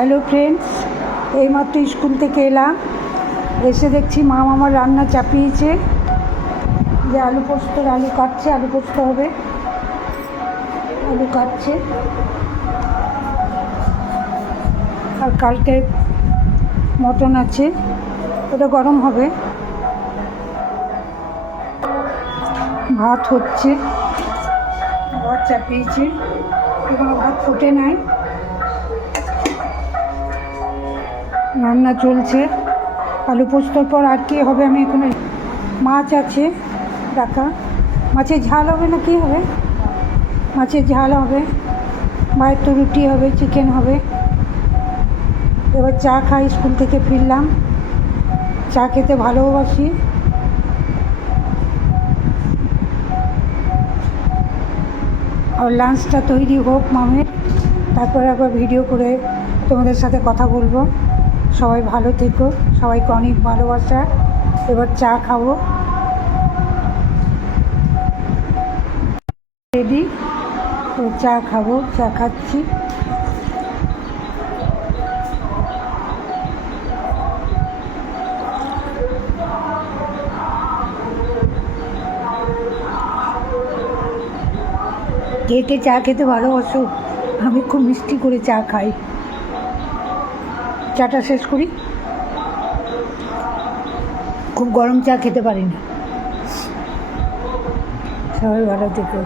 Hello friends, এইমাত্র school থেকে এলাম। এসে দেখছি মা আমার রান্না চাপিয়েছে, যে আলু পোস্তর আলু কাটছে, আলু পোস্ত হবে, আলু কাটছে। আর কালকে মটন আছে, ওটা গরম হবে। ভাত হচ্ছে, ভাত চাপিয়েছে, এখনো ভাত ফোটে নাই, রান্না চলছে। আলু পোস্তর পর আর কি হবে আমি এখানে, মাছ আছে রাখা, মাছের ঝাল হবে না কি হবে, মাছের ঝাল হবে, মায়ের তো রুটি হবে, চিকেন হবে। এবার চা খাই, স্কুল থেকে ফিরলাম, চা খেতে ভালোবাসি। আর লাঞ্চটা তৈরি হোক মামের, তারপরে একবার ভিডিও করে তোমাদের সাথে কথা বলবো। সবাই ভালো থেকো, সবাইকে অনেক ভালোবাসা। এবার চা খাবো, রেডি, চা খাবো, চা খাচ্ছি। কে কে চা খেতে ভালোবাসো? আমি খুব মিষ্টি করে চা খাই। চাটা শেষ করি, খুব গরম চা খেতে পারি না। সবাই ভালো থেকো।